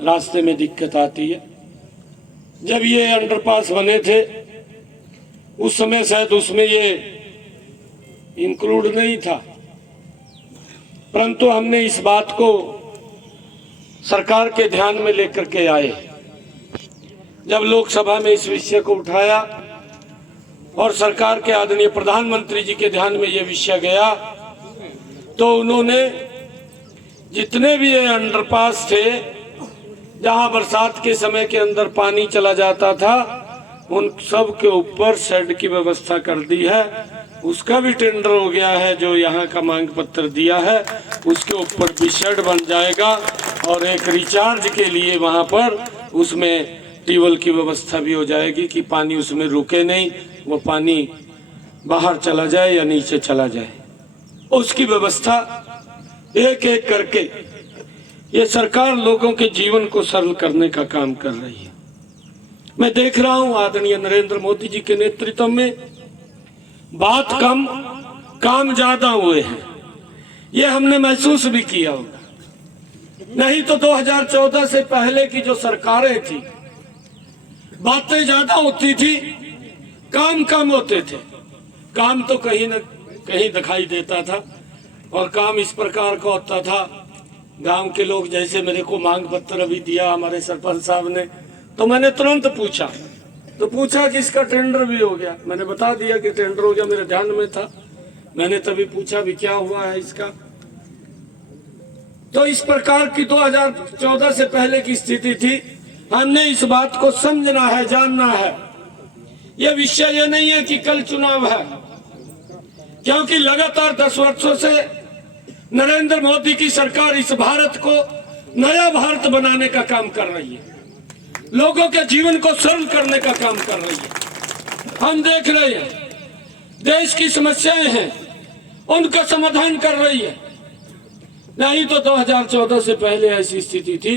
रास्ते में दिक्कत आती है। जब ये अंडरपास बने थे उस समय शायद उसमें ये इंक्लूड नहीं था, परंतु हमने इस बात को सरकार के ध्यान में लेकर के आए। जब लोकसभा में इस विषय को उठाया और सरकार के आदरणीय प्रधानमंत्री जी के ध्यान में यह विषय गया, तो उन्होंने जितने भी ये अंडरपास थे जहां बरसात के समय के अंदर पानी चला जाता था, उन सब के ऊपर शेड की व्यवस्था कर दी है। उसका भी टेंडर हो गया है। जो यहाँ का मांग पत्र दिया है उसके ऊपर भी शेड बन जाएगा और एक रिचार्ज के लिए वहाँ पर उसमें ट्यूबवेल की व्यवस्था भी हो जाएगी कि पानी उसमें रुके नहीं, वो पानी बाहर चला जाए या नीचे चला जाए। उसकी व्यवस्था एक एक करके ये सरकार लोगों के जीवन को सरल करने का काम कर रही है। मैं देख रहा हूं आदरणीय नरेंद्र मोदी जी के नेतृत्व में बात कम काम ज्यादा हुए हैं। ये हमने महसूस भी किया होगा। नहीं तो 2014 से पहले की जो सरकारें थी बातें ज्यादा होती थी, काम कम होते थे। काम तो कहीं न कहीं दिखाई देता था और काम इस प्रकार का होता था। गांव के लोग, जैसे मेरे को मांग पत्र अभी दिया हमारे सरपंच साहब ने, तो मैंने तुरंत पूछा कि इसका टेंडर भी हो गया। मैंने बता दिया कि टेंडर हो गया, मेरे ध्यान में था। मैंने तभी पूछा भी क्या हुआ है इसका। तो इस प्रकार की 2014 से पहले की स्थिति थी। हमने इस बात को समझना है, जानना है। यह विषय ये नहीं है कि कल चुनाव है, क्योंकि लगातार 10 वर्षों से नरेंद्र मोदी की सरकार इस भारत को नया भारत बनाने का काम कर रही है, लोगों के जीवन को सरल करने का काम कर रही है। हम देख रहे हैं देश की समस्याएं हैं, उनका समाधान कर रही है। नहीं तो 2014 से पहले ऐसी स्थिति थी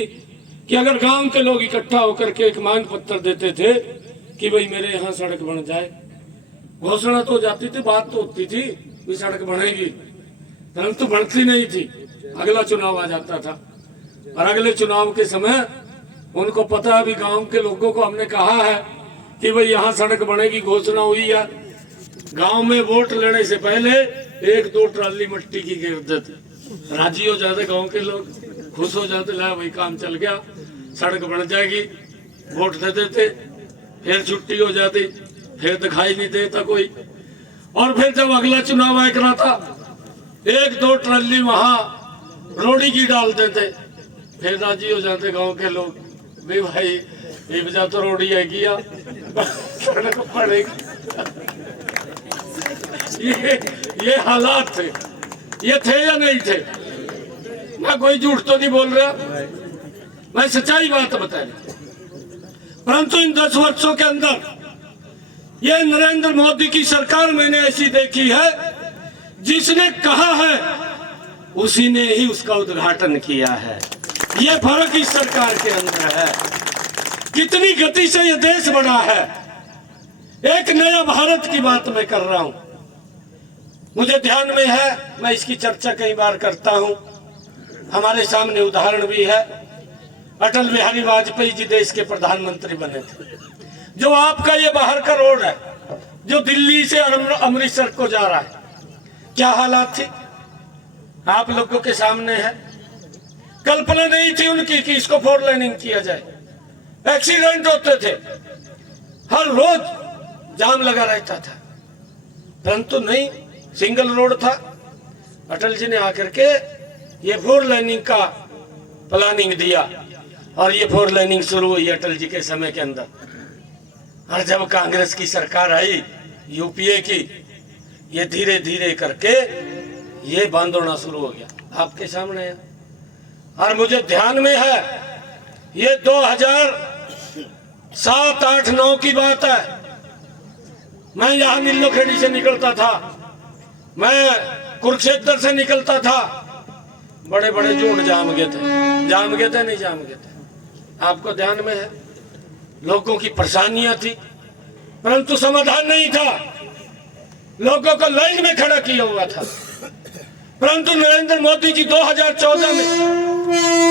कि अगर गांव के लोग इकट्ठा होकर के एक मांग पत्र देते थे कि भाई मेरे यहाँ सड़क बन जाए, घोषणा तो जाती थी, बात तो होती थी कि सड़क बनेगी, परंतु बनती नहीं थी। अगला चुनाव आ जाता था और अगले चुनाव के समय उनको पता, भी गांव के लोगों को हमने कहा है कि भाई यहाँ सड़क बनेगी, घोषणा हुई है। गांव में वोट लेने से पहले 1-2 ट्राली मिट्टी की गिर देते, राजी हो जाते गांव के लोग, खुश हो जाते, ला भाई काम चल गया, सड़क बन जाएगी, वोट दे देते। फिर छुट्टी हो जाती, फिर दिखाई नहीं देता कोई। और फिर जब अगला चुनाव आया था, 1-2 ट्राली वहां रोड़ी की डाल देते, फिर राजी हो जाते गांव के लोग, भी भाई ये बजा तो रोड़ी है किया, सड़क पड़ेगी। ये हालात थे, ये थे या नहीं थे? मैं कोई झूठ तो नहीं बोल रहा, मैं सच्चाई बात बता रहा। परंतु इन 10 वर्षों के अंदर ये नरेंद्र मोदी की सरकार मैंने ऐसी देखी है, जिसने कहा है उसी ने ही उसका उद्घाटन किया है। ये फर्क इस सरकार के अंदर है। कितनी गति से ये देश बढ़ा है। एक नया भारत की बात मैं कर रहा हूं, मुझे ध्यान में है, मैं इसकी चर्चा कई बार करता हूं। हमारे सामने उदाहरण भी है। अटल बिहारी वाजपेयी जी देश के प्रधानमंत्री बने थे। जो आपका ये बाहर का रोड है, जो दिल्ली से अमृतसर को जा रहा है, क्या हालात थी आप लोगों के सामने है। कल्पना नहीं थी उनकी कि इसको 4 लेनिंग किया जाए। एक्सीडेंट होते थे, हर रोज जाम लगा रहता था, परंतु नहीं, सिंगल रोड था। अटल जी ने आकर के ये 4 लेनिंग का प्लानिंग दिया और ये 4 लेनिंग शुरू हुई अटल जी के समय के अंदर। और जब कांग्रेस की सरकार आई, यूपीए की, ये धीरे धीरे करके ये बंद होना शुरू हो गया। आपके सामने है और मुझे ध्यान में है, ये 2007, 8, 9 की बात है। मैं यहाँ नीलोखेड़ी से निकलता था, मैं कुरुक्षेत्र से निकलता था, बड़े बड़े जोड़ जाम गए थे, नहीं जाम गए थे। आपको ध्यान में है, लोगों की परेशानियां थी, परंतु समाधान नहीं था। लोगों को लाइन में खड़ा किया हुआ था। परंतु नरेंद्र मोदी जी 2014 में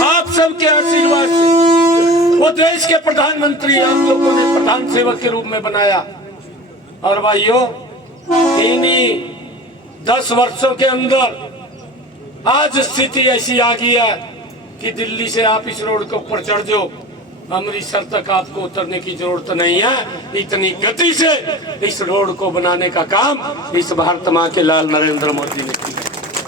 आप सबके आशीर्वाद से वो देश के प्रधानमंत्री आप लोगों ने प्रधान सेवक के रूप में बनाया। और भाइयों, इन्हीं 10 वर्षों के अंदर आज स्थिति ऐसी आ गई है कि दिल्ली से आप इस रोड के ऊपर चढ़ जाओ, अमृतसर तक आपको उतरने की जरूरत नहीं है। इतनी गति से इस रोड को बनाने का काम इस भारत माँ के लाल नरेंद्र मोदी ने किया।